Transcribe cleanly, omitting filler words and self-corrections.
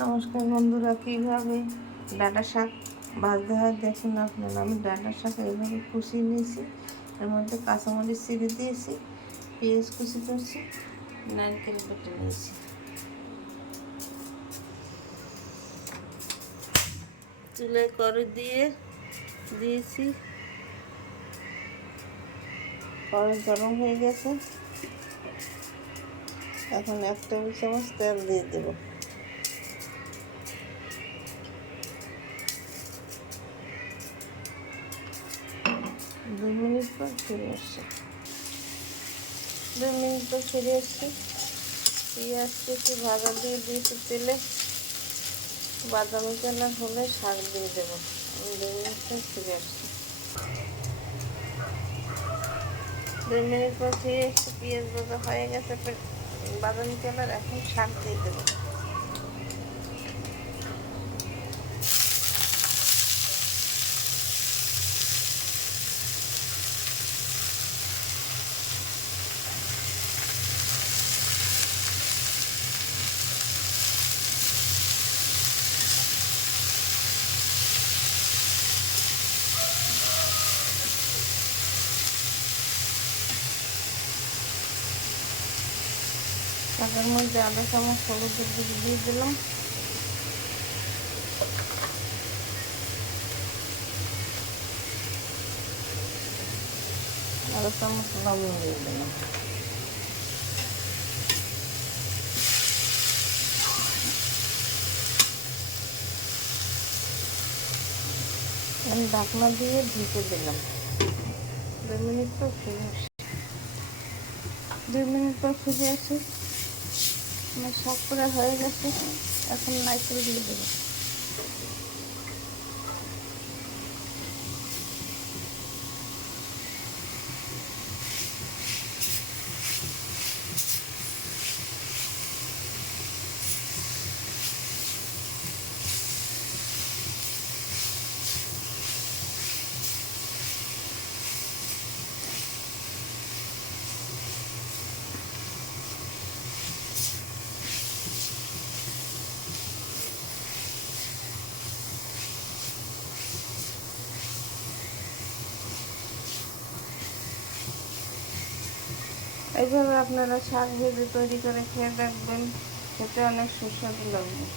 নমস্কার বন্ধুরা, কীভাবে ডাঁটা শাক ভাজতে হয় দেখুন আপনারা। আমি ডাঁটা শাক এইভাবে কুচিয়ে নিয়েছি, এর মধ্যে কাঁচামরিচ চিড়ে দিয়েছি, পেঁয়াজ কুচি করছি, নারকেল বেটে নিয়েছি। চুলায় কড়াই দিয়েছি, কড়াই গরম হয়ে গেছে। এখন 1 টেবিল চামচ তেল দিয়ে দেবো। দুই মিনিট পর ফিরে আসছি। 2 মিনিট পর ফিরে আসছি। পেঁয়াজ কেটে ভাজা দিয়ে দিয়েছি তেলে। বাদামি কালার হলে শাক দিয়ে দেবো। আমি 2 মিনিট পর ফিরে আসছি। 2 মিনিট পর ফিরে এসে পেঁয়াজ ভাজা হয়ে গেছে, বাদামি কালার। এখন শাক দিয়ে দেবো। শাকের মধ্যে 1/2 চামচ হলুদের গুঁড়ো দিয়ে দিলাম। আধা চামচ লবণ দিয়ে দিলাম। আমি ঢাকনা দিয়ে ঢেকে দিলাম। 2 মিনিট পর ফিরে আসি। 2 মিনিট পর ফিরে আসি। আমার শাক করা হয়ে গেছে। এখন নারকেল দিয়ে দেবো। এইভাবে আপনারা শাক ভেজে তৈরি করে খেয়ে দেখবেন, খেতে অনেক সুস্বাদু লাগবে।